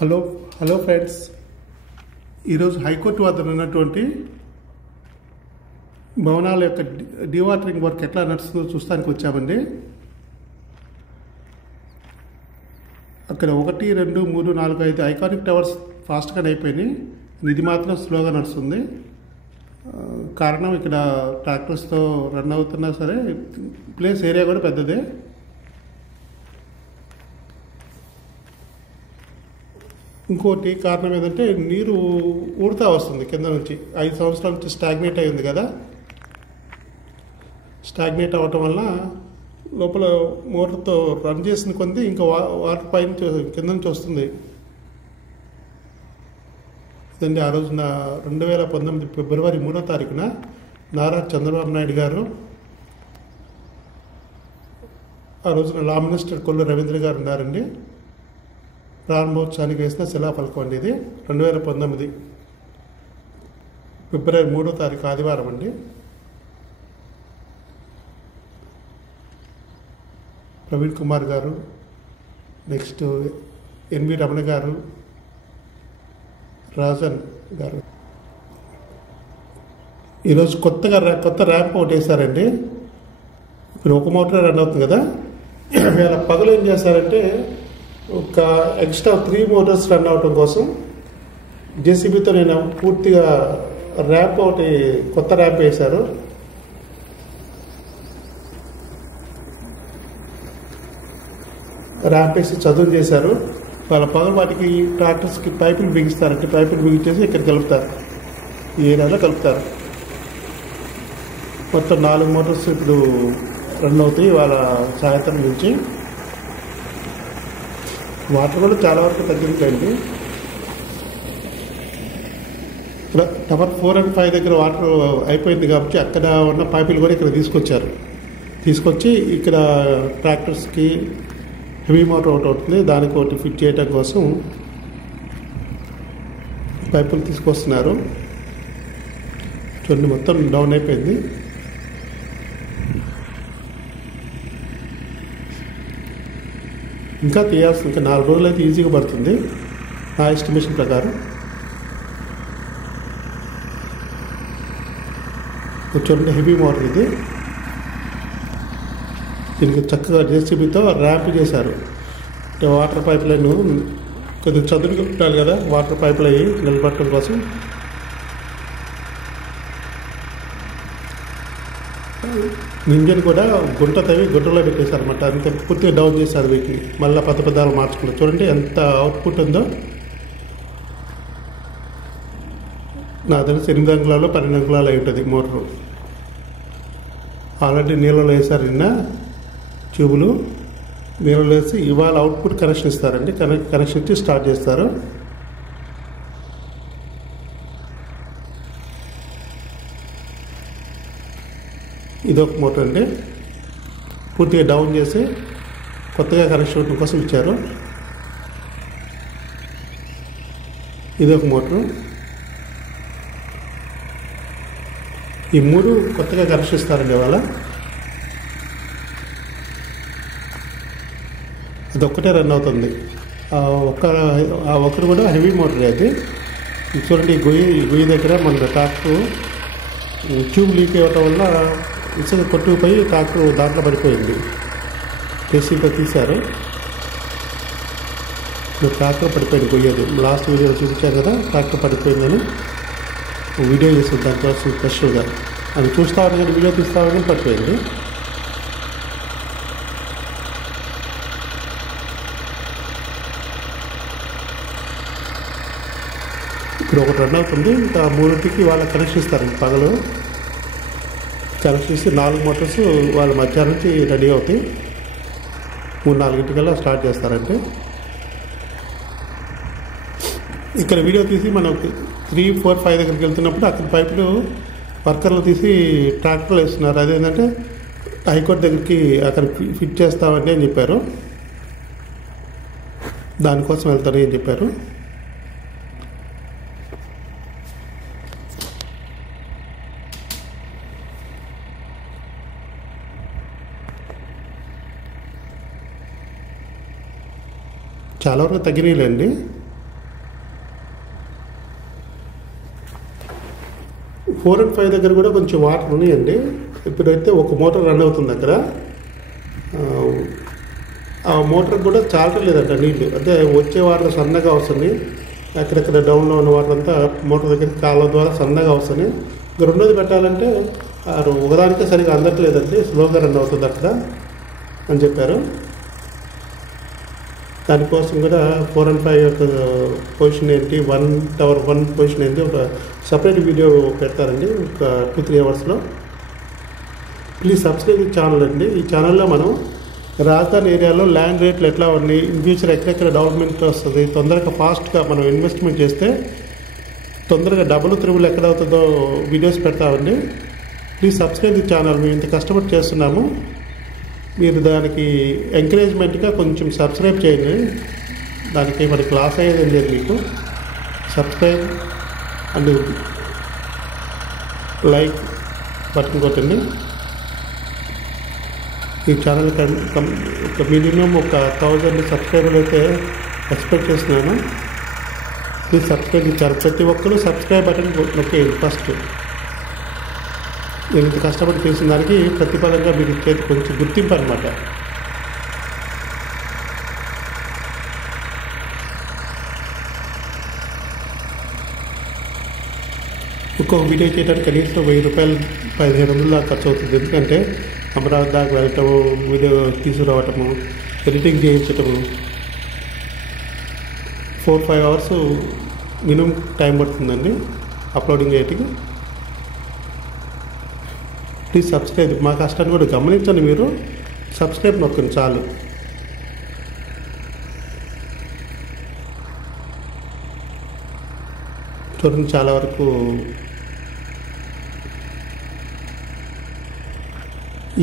Hello hello friends, ఈరోజు high court వద్ద ఉన్నటువంటి భవనాల యొక్క డీవాటరింగ్ వర్క్ ఎట్లా నడుస్తుందో చూస్తానికి వచ్చామండి. అక్కడ 1, 2, 3, 4, 5 ఐకానిక్ టవర్స్ ఫాస్ట్గానే అయిపోయినాయి. ఇది మాత్రం స్లోగా నడుస్తుంది. కారణం ఇక్కడ ట్రాక్టర్స్తో రన్ అవుతున్నా సరే ప్లేస్ ఏరియా కూడా పెద్దదే. ఇంకోటి కారణం ఏంటంటే నీరు ఊడుతూ వస్తుంది కింద నుంచి. 5 సంవత్సరాల నుంచి స్టాగ్నేట్ అయ్యింది కదా. స్టాగ్నేట్ అవ్వటం వల్ల లోపల మోటార్తో రన్ చేసిన కొంది ఇంకా వాటర్ పైన కింద నుంచి వస్తుంది. ఇదండి ఆ రోజున 2019 ఫిబ్రవరి 3వ తారీఖున నారా చంద్రబాబు నాయుడు గారు, ఆ రోజున లా మినిస్టర్ కొల్లు రవీంద్ర గారు ఉన్నారండి. ప్రారంభోత్సవానికి వేసిన శిలాఫలకం అండి. ఇది 2019 ఫిబ్రవరి 3వ తారీఖు ఆదివారం అండి. ప్రవీణ్ కుమార్ గారు, నెక్స్ట్ ఎన్వి రమణ గారు, రాజన్ గారు. ఈరోజు కొత్త ర్యాంప్ ఒకటి వేశారండి. ఇప్పుడు ఒక మోటార్ రన్ అవుతుంది కదా. వీళ్ళ పగలు ఏం చేశారంటే ఒక ఎక్స్ట్రా 3 మోటార్స్ రన్ అవటం కోసం జేసీబీతో నేను పూర్తిగా కొత్త ర్యాంప్ వేశారు. ర్యాంప్ వేసి చదువు చేశారు. వాళ్ళ పగలు వాటికి ట్రాక్టర్స్కి పైపులు బిగిస్తారంటే పైపులు బిగించేసి ఇక్కడ కలుపుతారు, ఈ ఏరియాలో కలుపుతారు. మొత్తం 4 మోటార్స్ ఇప్పుడు రన్ అవుతాయి వాళ్ళ సాయంత్రం నుంచి. వాటర్ కూడా చాలా వరకు తగ్గించండి. ఇక్కడ టవర్ 4 and 5 దగ్గర వాటర్ అయిపోయింది కాబట్టి అక్కడ ఉన్న పైపులు కూడా ఇక్కడ తీసుకొచ్చి ఇక్కడ ట్రాక్టర్స్కి హెవీ మోటార్ ఒకటి అవుతుంది, దానికి ఒకటి ఫిట్ చేయడం కోసం పైపులు తీసుకొస్తున్నారు. చూడండి మొత్తం డౌన్ అయిపోయింది. ఇంకా తీయాల్సింది, ఇంకా 4 రోజులు అయితే ఈజీగా పడుతుంది నా ఎస్టిమేషన్ ప్రకారం. చూడండి హెవీ మోటార్ ఇది. దీనికి చక్కగా జేసీబీతో ర్యాంప్ చేశారు. వాటర్ పైప్ లైన్ కొద్దిగా చదువుకు పెట్టాలి కదా, వాటర్ పైప్ లైన్ నిలబెట్టడం కోసం. ఇంజన్ కూడా గుంటలో పెట్టేశారన్నమాట. అంత పూర్తిగా డౌన్ చేశారు వీటిని. మళ్ళీ పెద్దలు మార్చుకున్నారు. చూడండి ఎంత అవుట్పుట్ ఉందో. నా తెలిసి 8 అంగుళాలు 12 అంగుళాలు అయి ఉంటుంది మోటారు. ఆల్రెడీ నీళ్ళలో వేశారు. నిన్న ట్యూబులు నీళ్ళలో వేసి ఇవాళ అవుట్పుట్ కనెక్షన్ ఇస్తారండి. కనెక్షన్ ఇచ్చి స్టార్ట్ చేస్తారు. ఇదొక మోటార్ అండి. పూర్తిగా డౌన్ చేసి కొత్తగా కనెక్షన్ కోసం ఇచ్చారు. ఇదొక మోటారు. ఈ 3 కొత్తగా కనెక్షన్ ఇస్తారండి ఇవాళ. అదొక్కటే రన్ అవుతుంది. ఒకటి కూడా హెవీ మోటార్ అది. చూడండి ఈ గొయ్యి దగ్గర మన ట్రాక్టర్ ట్యూబ్ లీక్ అవ్వటం వల్ల ఇసుక కొట్టుకుపోయి ట్రాక్టర్ దాంట్లో పడిపోయింది. జేసీబీతో తీశారు. ట్రాక్టర్ పడిపోయింది గొయ్యేది. లాస్ట్ వీడియోలో చూపించాను కదా, ట్రాక్టర్ పడిపోయిందని వీడియో చేసింది దానికోసం స్పెషల్గా. అది చూస్తామని కానీ వీడియో తీస్తామని కానీ పడిపోయింది. ఇప్పుడు ఒకటి రన్ అవుతుంది. ఇంకా 3కి వాళ్ళ కనెక్షన్ ఇస్తారు. పగలు కనెక్షన్ ఇస్తే 4 మోటార్స్ వాళ్ళ మధ్యాహ్నం నుంచి రెడీ అవుతాయి. 3-4 స్టార్ట్ చేస్తారంటే. ఇక్కడ వీడియో తీసి మనం 3, 4, 5 దగ్గరికి వెళ్తున్నప్పుడు అక్కడ పైపులు వర్కర్లు తీసి ట్రాక్టర్లు వేస్తున్నారు. అదేంటంటే హైకోర్టు దగ్గరికి అక్కడ ఫిట్ చేస్తామని అని చెప్పారు. దానికోసం వెళ్తారు అని చెప్పారు. చాలా వరకు తగ్గినాయిలేండి. 4 and 5 దగ్గర కూడా కొంచెం వాటర్ ఉన్నాయండి. ఇప్పుడైతే ఒక మోటార్ రన్ అవుతుంది అక్కడ. ఆ మోటార్ కూడా చాలటం లేదంట నీళ్ళు, అంటే వచ్చే వాటర్ సన్నగా వస్తుంది. అక్కడక్కడ డౌన్లో ఉన్న వాటర్ అంతా మోటార్ దగ్గర కాలువ ద్వారా సన్నగా వస్తుంది. ఇంకా రెండోది పెట్టాలంటే ఒకదానికే సరిగా అందట్లేదండి, స్లోగా రన్ అవుతుంది అక్కడ అని చెప్పారు. దానికోసం కూడా 4 and 5 యొక్క పొజిషన్ ఏంటి, 1 టవర్ 1 పొజిషన్ ఏంటి ఒక సపరేట్ వీడియో పెడతారండి ఒక 2-3 అవర్స్లో. ప్లీజ్ సబ్స్క్రైబ్ ఛానల్ అండి. ఈ ఛానల్లో మనం రాజధాని ఏరియాలో ల్యాండ్ రేట్లు ఎట్లా ఉన్నాయి, ఇన్ ఫ్యూచర్ ఎక్కడెక్కడ డెవలప్మెంట్ వస్తుంది, తొందరగా ఫాస్ట్గా మనం ఇన్వెస్ట్మెంట్ చేస్తే తొందరగా డబుల్ త్రిబుల్ ఎక్కడ అవుతుందో వీడియోస్ పెడతామండి. Please subscribe the channel. మేము ఇంత కష్టపడి చేస్తున్నాము, మీరు దానికి ఎంకరేజ్మెంట్గా కొంచెం సబ్స్క్రైబ్ చేయండి. దానికి మనకి లాస్ అయ్యేది లేదు, మీకు సబ్స్క్రైబ్ అండ్ లైక్ బటన్ కొట్టండి. ఈ ఛానల్ ఒక మినిమం ఒక 1000 సబ్స్క్రైబర్లు అయితే ఎక్స్పెక్ట్ చేస్తున్నాను. ప్లీజ్ సబ్స్క్రైబ్ ఇచ్చారు. ప్రతి ఒక్కరూ సబ్స్క్రైబ్ బటన్ నొక్కేయండి ఫస్ట్. నేను ఇంత కష్టపడి చేసిన దానికి ప్రతిఫలంగా మీరు ఇచ్చేది కొంచెం గుర్తింపు అనమాట. ఒక్కొక్క వీడియో చేయడానికి కనీసం 1000 రూపాయలు 1500 దాకా ఖర్చు అవుతుంది. ఎందుకంటే అమరావతి దాకా వెళ్ళటము, వీడియో తీసుకురావటము, ఎడిటింగ్ చేయించటము 4-5 అవర్స్ మినిమం టైం పడుతుందండి అప్లోడింగ్ చేయడానికి. Please subscribe. మా కష్టాన్ని కూడా గమనించండి, మీరు సబ్స్క్రైబ్ నొక్కండి చాలు. చూడండి, చాలా వరకు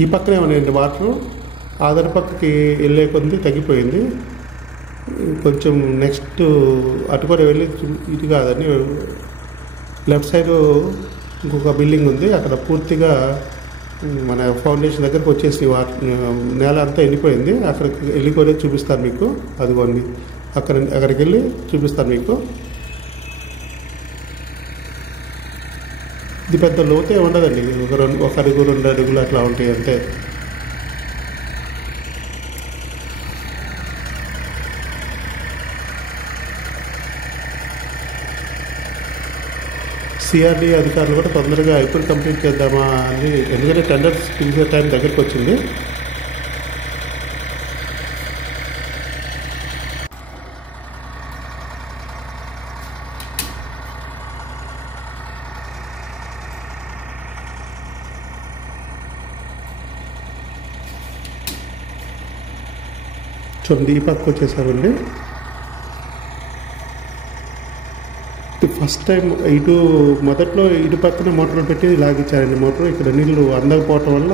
ఈ పక్కనే ఉన్నాయండి వాటరు. ఆధార్ పక్కకి వెళ్ళే కొద్ది తగ్గిపోయింది. కొంచెం నెక్స్ట్ అటు కూడా వెళ్ళి ఇటు కాదని లెఫ్ట్ సైడ్ ఇంకొక బిల్డింగ్ ఉంది, అక్కడ పూర్తిగా మన ఫౌండేషన్ దగ్గరకు వచ్చేసి నేల అంతా ఎండిపోయింది. అక్కడికి వెళ్ళి కూడా చూపిస్తాను మీకు. అదిగోండి అక్కడికి వెళ్ళి చూపిస్తాను మీకు. ఇది పెద్ద లోతే ఉండదండి, ఒక అడుగు 2 అడుగులు అట్లా ఉంటాయి అంతే. సిఆర్డీ అధికారులు కూడా తొందరగా ఎప్పుడు కంప్లీట్ చేద్దామా అని, ఎందుకంటే టెండర్స్ పిలిచే టైం దగ్గరికి వచ్చింది. చూడండి, ఈ పక్క వచ్చేసామండి. ఫస్ట్ టైం మొదట్లో ఇటు పక్కన మోటార్ పెట్టి లాగించారండి మోటార్. ఇక్కడ నీళ్ళు అందకపోవటం వల్ల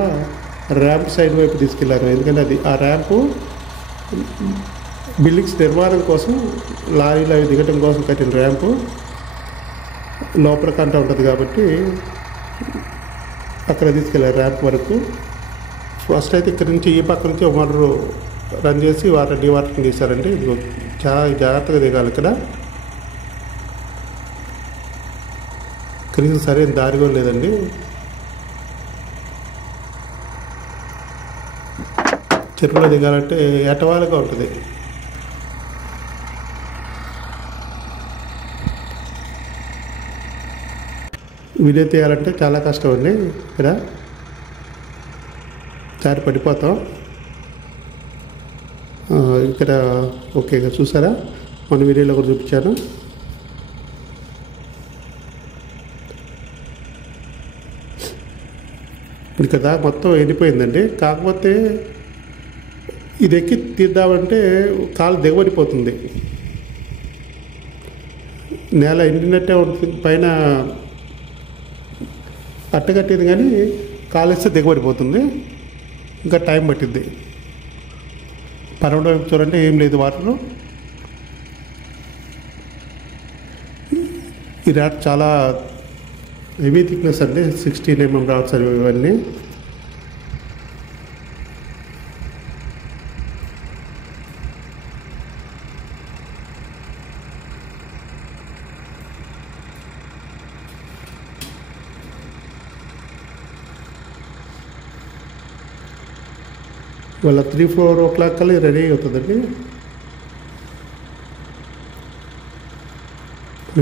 ర్యాంప్ సైడ్ వైపు తీసుకెళ్లారు. ఎందుకంటే ఆ ర్యాంపు బిల్డింగ్స్ నిర్మాణం కోసం, లారీలు అవి దిగటం కోసం కట్టిన ర్యాంపు లోపల కంట ఉంటుంది కాబట్టి అక్కడ తీసుకెళ్ళారు ర్యాంప్ వరకు. ఫస్ట్ అయితే ఇక్కడ నుంచి ఈ పక్క నుంచి మోటార్ రన్ చేసి డీవాటరింగ్ తీశారండి. ఇది చాలా జాగ్రత్తగా దిగాలి. ఇక్కడ కనీసం సరైన దారి కూడా లేదండి. చెరువులో దిగాలంటే ఎటవాలుగా ఉంటుంది. వీడియో తీయాలంటే చాలా కష్టం అండి. ఇక్కడ జారి పడిపోతాం. ఇక్కడ ఓకే, చూసారా, మన వీడియోలో కూడా చూపించాను. ఇక్కడ మొత్తం ఎండిపోయిందండి. కాకపోతే ఇది ఎక్కి తీద్దామంటే కాలు దిగబడిపోతుంది. నేల ఎండినట్టే ఉంటుంది, పైన అట్టగట్టింది కానీ కాలేస్తే దిగబడిపోతుంది. ఇంకా టైం పట్టింది. పరమడ వైపు చూడండి, ఏం లేదు వాటర్. ఈ రాడ్ చాలా హెవీ థిక్నెస్ అండి, 16 mm రాడ్స్ అవి ఇవన్నీ. వాళ్ళ 3-4 ఓ క్లాక్ కల్లా రెడీ అవుతుందండి.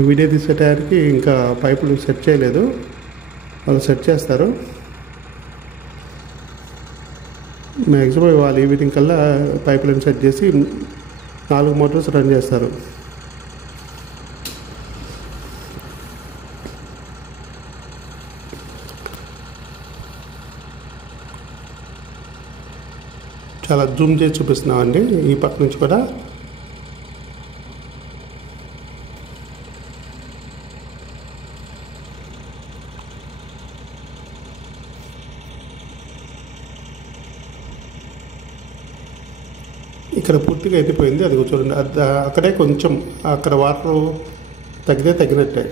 వీడియో తీసే టైంకి ఇంకా పైపులు సెట్ చేయలేదు, వాళ్ళు సెట్ చేస్తారు. మ్యాక్సిమం వాళ్ళు ఈవినింగ్ కల్లా పైపులను సెట్ చేసి 4 మోటార్స్ రన్ చేస్తారు. చాలా జూమ్ చేసి చూపిస్తున్నామండి ఈ పక్క నుంచి కూడా. ఇక్కడ పూర్తిగా ఎండిపోయింది, అది చూడండి. అక్కడే కొంచెం అక్కడ వాటర్ తగ్గితే తగ్గినట్టే.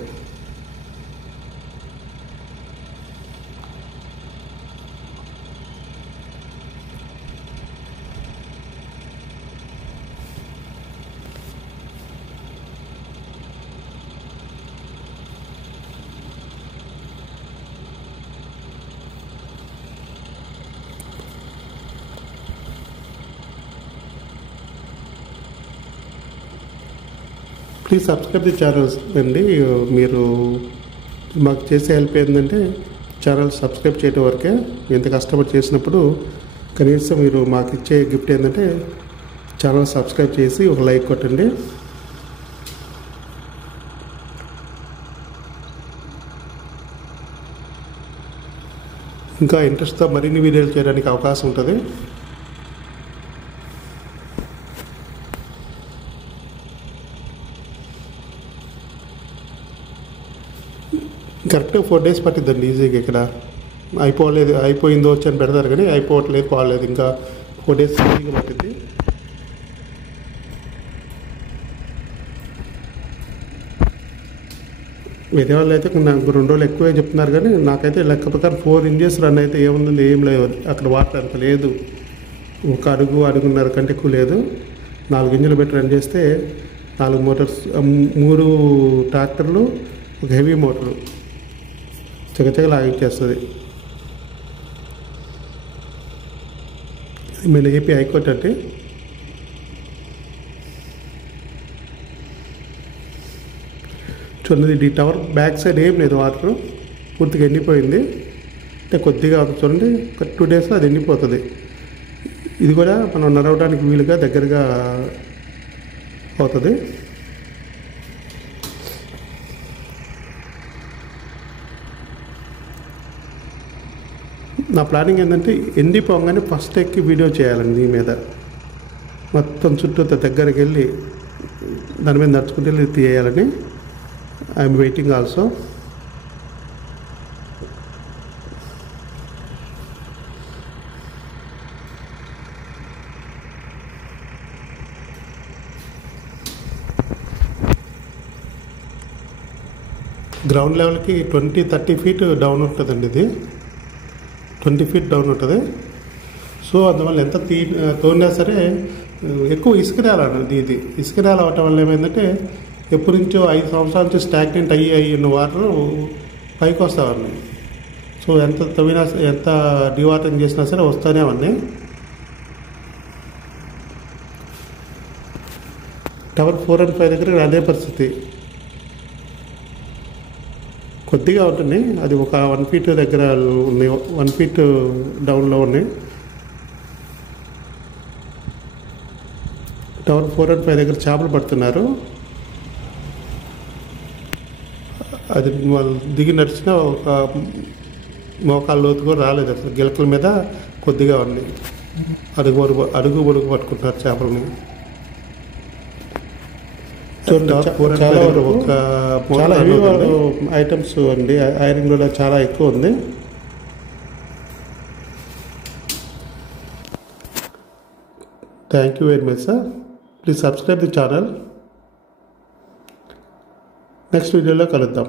ప్లీజ్ సబ్స్క్రైబ్ ది ఛానల్స్ అండి. మీరు మాకు చేసే హెల్ప్ ఏంటంటే ఛానల్ సబ్స్క్రైబ్ చేయడం వరకే. ఎంత కష్టపడి చేసినప్పుడు కనీసం మీరు మాకు ఇచ్చే గిఫ్ట్ ఏంటంటే ఛానల్ సబ్స్క్రైబ్ చేసి ఒక లైక్ కొట్టండి. ఇంకా ఇంట్రెస్ట్తో మరిన్ని వీడియోలు చేయడానికి అవకాశం ఉంటుంది. కరెక్ట్గా 4 days పట్టిద్దండి ఈజీగా. ఇక్కడ అయిపోయిందో వచ్చి అని పెడతారు కానీ అయిపోవట్లేదు, పోలేదు. ఇంకా 4 days ఈజీగా పట్టిద్ది. వేరే వాళ్ళు అయితే నాకు 2 రోజులు ఎక్కువే చెప్తున్నారు కానీ నాకైతే లెక్క ప్రకారం 4 inches రన్ అయితే ఏముంది, ఏం లేదు. అక్కడ వాటర్ అంత లేదు, 1 అడుగున్నర కంటే ఎక్కువ లేదు. 4 ఇంజన్లు పెట్టి రన్ చేస్తే 4 మోటార్స్, 3 ట్రాక్టర్లు, ఒక హెవీ మోటారు చకచక లాగించేస్తుంది. మన ఏపీ హైకోర్టు అంటే చూడండి. ఈ టవర్ బ్యాక్ సైడ్ ఏం లేదు, వాటర్ పూర్తిగా ఎండిపోయింది. అంటే కొద్దిగా చూడండి, ఒక 2 daysలో అది ఎండిపోతుంది. ఇది కూడా మనం నడవడానికి వీలుగా దగ్గరగా అవుతుంది. నా ప్లానింగ్ ఏంటంటే ఎండిపోగానే ఫస్ట్ ఎక్కి వీడియో చేయాలండి. దీని మీద మొత్తం చుట్టూ దగ్గరికి వెళ్ళి దాని మీద నడుచుకుంటూ వెళ్ళి తీయాలని. I'm waiting also. గ్రౌండ్ లెవెల్కి 20-30 feet డౌన్ ఉంటుందండి. ఇది 20 feet డౌన్ ఉంటుంది. సో అందువల్ల ఎంత తోడినా సరే ఎక్కువ ఇసుక నేల అన్నది. ఇది ఇసుక నేల అవటం వల్ల ఏమైందంటే ఎప్పటి నుంచో 5 సంవత్సరాల నుంచి స్టాగ్నెంట్ అయ్యిన వాటర్ పైకి వస్తావన్నీ. సో ఎంత తవ్వినా, ఎంత డివాటరింగ్ చేసినా సరే వస్తూనే ఉన్నాయి. టవర్ 4 and 5 దగ్గర అదే పరిస్థితి. కొద్దిగా ఉంటుంది, అది ఒక 1 feet దగ్గర ఉన్నాయి, 1 feet డౌన్లో ఉన్నాయి. టవర్ 4 and 5 దగ్గర చేపలు పడుతున్నారు. అది వాళ్ళు దిగి నడిచినా ఒక మోకాళ్ళ లోతు కూడా రాలేదు అసలు. గిలకల మీద కొద్దిగా ఉంది. అడుగు పొడుగు పట్టుకుంటారు చేపలని. చాలా హెవీ ఐటమ్స్ అండి. ఐరన్ కూడా చాలా ఎక్కువ ఉంది. Thank you very much sir. Please subscribe the channel. Next వీడియోలో కలుద్దాం.